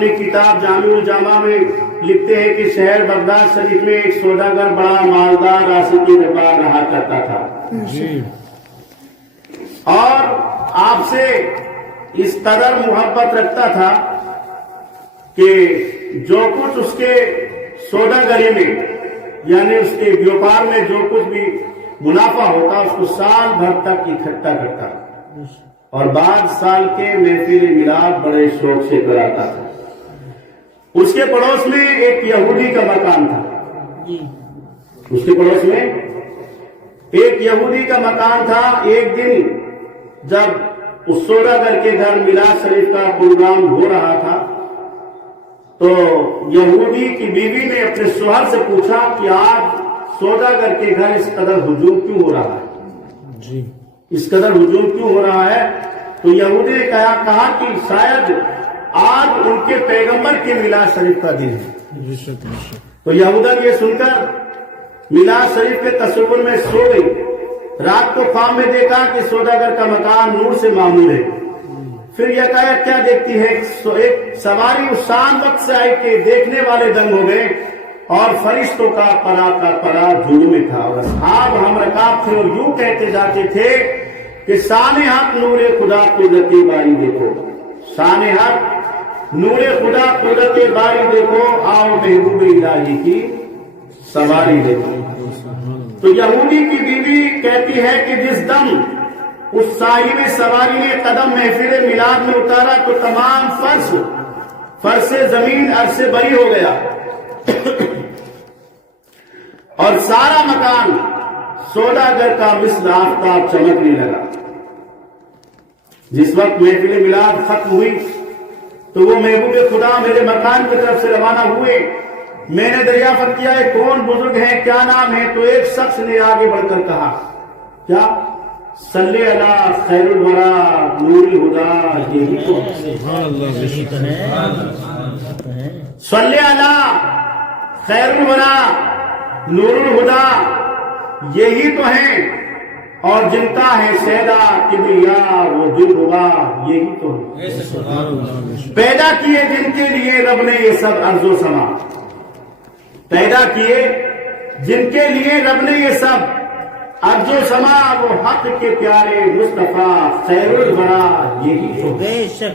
اپنی کتاب جامع الجامع میں لکھتے ہیں کہ شہر بغداد شریف میں ایک سوداگر بڑا مالدار راستی وپار رہا کرتا تھا اور آپ سے اس قدر محبت رکھتا تھا کہ جو کچھ اس کے سوداگری میں یعنی اس کے ویوپار میں جو کچھ بھی منافع ہوتا اس کو سال بھر تک اکٹھا کرتا اور بعد سال کے محفل میلاد بڑے شوق سے کراتا تھا۔ اس کے پڑوس میں ایک یہودی کا مکان تھا، اس کے پڑوس میں ایک یہودی کا مکان تھا۔ ایک دن جب اس سوداگر کے گھر میلاد شریف کا پروگرام ہو رہا تھا تو یہودی کی بیوی نے اپنے شوہر سے پوچھا کہ آج سوداگر کے گھر اس قدر ہجوم کیوں ہو رہا ہے، اس قدر ہجوم کیوں ہو رہا ہے؟ تو یہودی نے کہا کہ شاید آج ان کے پیغمبر کے میلاد شریف کا دن ہے۔ تو یہودا یہ سن کر میلاد شریف کے تصور میں سو گئی۔ رات کو خواب میں دیکھا کہ سوداگر کا مکان نور سے معمور ہے۔ پھر یکایک کیا دیکھتی ہے، ایک سواری اس شان وقت سے آئی کہ دیکھنے والے دنگ ہو گئے اور فرشتوں کا پرا جھوڑ میں تھا اور اصحاب ہم رکاب تھے اور یوں کہتے جاتے تھے کہ شان حق نور خدا قدرتی باری دیکھو، شان حق نور خدا قدرتی باری دیکھو، آؤ محبوب الہی کی سواری دیکھو۔ تو یہودی کی بیوی کہتی ہے کہ جس دم اس صاحب سواری نے قدم محفل میلاد میں اتارا تو تمام فرش زمین عرش سے بری ہو گیا اور سارا مکان سوداگر کا مثل آفتاب چمکنے لگا۔ جس وقت محفل میلاد ختم ہوئی تو وہ محبوب خدا میرے مکان کی طرف سے روانہ ہوئے۔ میں نے دریافت کیا ہے کون بزرگ ہیں، کیا نام ہے؟ تو ایک شخص نے آگے بڑھ کر کہا، کیا صلی اللہ خیر الورا نور الہدا، یہی تو صلی اللہ خیر الورا نور الہدا، یہی تو ہیں، اور جن کا ہے سیدا کبریا وہ دلربا، یہی تو ہے۔ پیدا کیے جن کے لیے رب نے یہ سب ارض و سما، پیدا کیے جن کے لیے رب نے یہ سب ارض و سما، وہ حق کے پیارے مصطفیٰ خیر الورا، یہی تو بے شک۔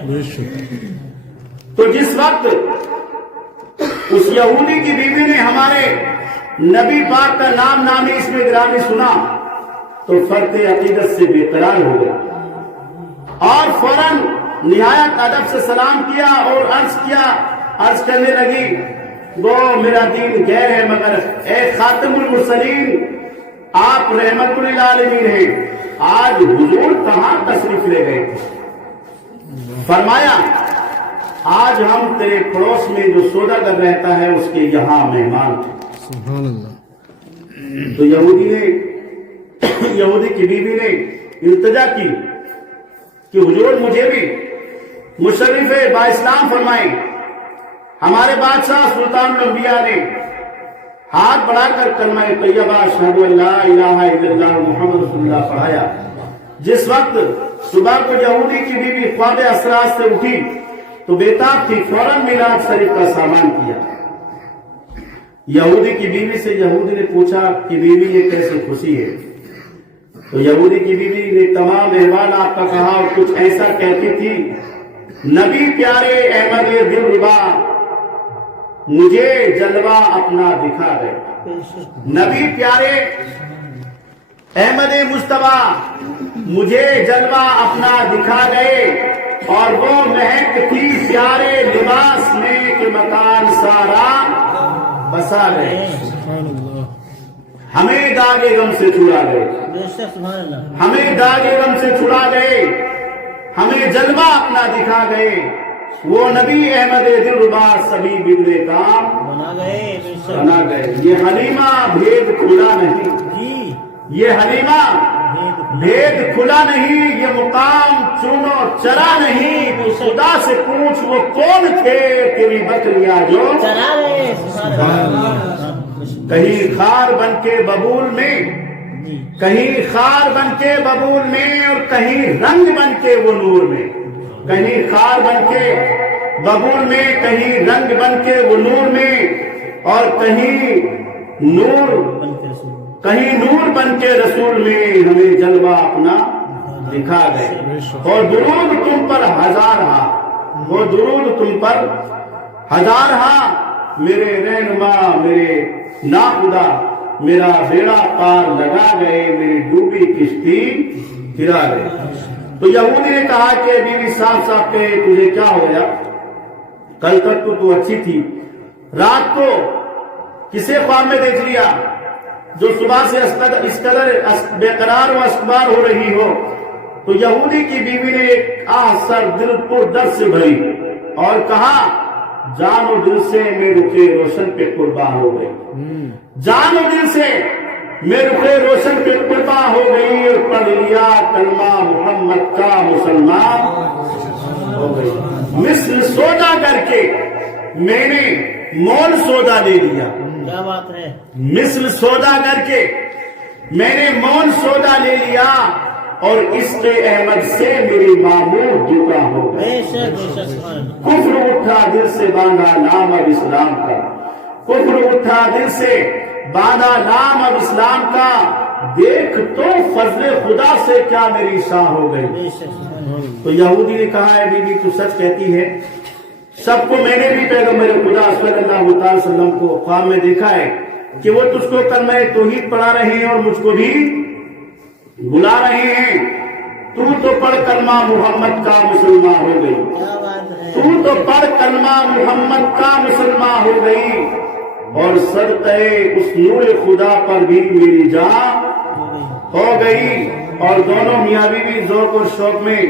تو جس وقت اس یہودی کی بیوی نے ہمارے نبی پاک کا نام نامی اس میں گرامی سنا تو فرق عقیدت سے بے قرار ہو گیا اور فوراً نہایت ادب سے سلام کیا اور عرض کرنے لگی، وہ میرا دین غیر ہے مگر اے خاتم المرسلین آپ رحمت للعالمین ہیں، آج حضور کہاں تشریف لے گئے تھے؟ فرمایا آج ہم تیرے پڑوس میں جو سوداگر رہتا ہے اس کے یہاں مہمان تھے۔ سبحان اللہ۔ تو یہودی کی بیوی نے التجا کی کہ حضور مجھے بھی مشرف با اسلام فرمائیں۔ ہمارے بادشاہ سلطان الانبیاء نے ہاتھ بڑھا کر کلمہ طیبہ اشہد ان لا الہ الا اللہ محمد رسول اللہ پڑھایا۔ جس وقت صبح کو یہودی کی بیوی خواب اسرار سے اٹھی تو بیتاب تھی، فوراً میلاد شریف کا سامان کیا۔ یہودی کی بیوی سے یہودی نے پوچھا کہ بیوی یہ کیسے خوشی ہے؟ تو یہودی کی بیوی نے تمام احوال آپ کا کہا اور کچھ ایسا کہتی تھی، نبی پیارے احمد دلربا مجھے جلوہ اپنا دکھا گئے، نبی پیارے احمد مصطفیٰ مجھے جلوہ اپنا دکھا گئے اور وہ مہک تھی پیارے لباس میں کہ مکان سارا بسا گئے۔ ہمیں داغے غم سے چھڑا گئے، ہمیں داغے غم سے چھڑا گئے، ہمیں جلوہ اپنا دکھا گئے، وہ نبی احمد دلربا سبھی بگڑے کام بنا گئے۔ یہ حلیمہ بھید کھلا نہیں، یہ حلیمہ بھید کھلا نہیں، یہ مقام چونو چرا نہیں، خدا سے پوچھ وہ کون تھے تیری بکریاں جو چرا رہے۔ کہیں خار بن کے ببول میں، کہیں خار بن کے ببول میں اور کہیں رنگ بن کے وہ نور میں، کہیں خار بن کے ببول میں، کہیں رنگ بن کے وہ نور میں، اور کہیں نور بن کے رسول میں ہمیں جلوہ اپنا دکھا گئے. اور درود تم پر ہزار ہاں، وہ درود تم پر ہزار ہاں، میرے رہنما میرے ناخدا میرا بیڑا پار لگا گئے، میری ڈوبی کشتی گرا گئے. تو یہودی نے کہا کہ بیوی صاف صاف کہے تجھے کیا ہو گیا؟ کل تک تو اچھی تھی، رات کو کسے خواب میں دیکھ لیا جو صبح سے اس قدر بے قرار و استوار ہو رہی ہو؟ تو یہودی کی بیوی نے ایک آہ سر دل پر درد سے بھری اور کہا جان و دل سے میں رخ روشن پہ قربان ہو گئی، جان و دل سے میں رخ روشن پہ قربان ہو گئی، اور پڑھ لیا کلمہ محمد کا مسلمان ہو گئی. مثل سودا کر کے میں نے مول سودا لے لیا. کیا بات ہے؟ مثل سودا کر کے میں نے مول سودا لے لیا، اور عشق احمد سے میری معمور جدا ہو گئی. بے شک بے شک. کفر اٹھا دل سے باندھا نام اب اسلام کا، کفر اٹھا دل سے باندھا نام اب اسلام کا، دیکھ تو فضل خدا سے کیا میری شاہ ہو گئی. بے شک. تو یہودی نے کہا ہے بیوی تو سچ کہتی ہے، سب کو میں نے بھی پیغمبر خدا صلی اللہ علیہ وسلم کو خواب میں دیکھا ہے کہ وہ تجھ کو کلمہ توحید پڑھا رہے ہیں اور مجھ کو بھی بلا رہے ہیں. تو پڑھ کلمہ محمد کا مسلمان ہو گئی، کیا بات ہے؟ تو پڑھ کلمہ محمد کا مسلمان ہو گئی، اور صدقے اس نور خدا پر بھی میری جان ہو گئی. اور دونوں میاں بیوی ذوق اور شوق میں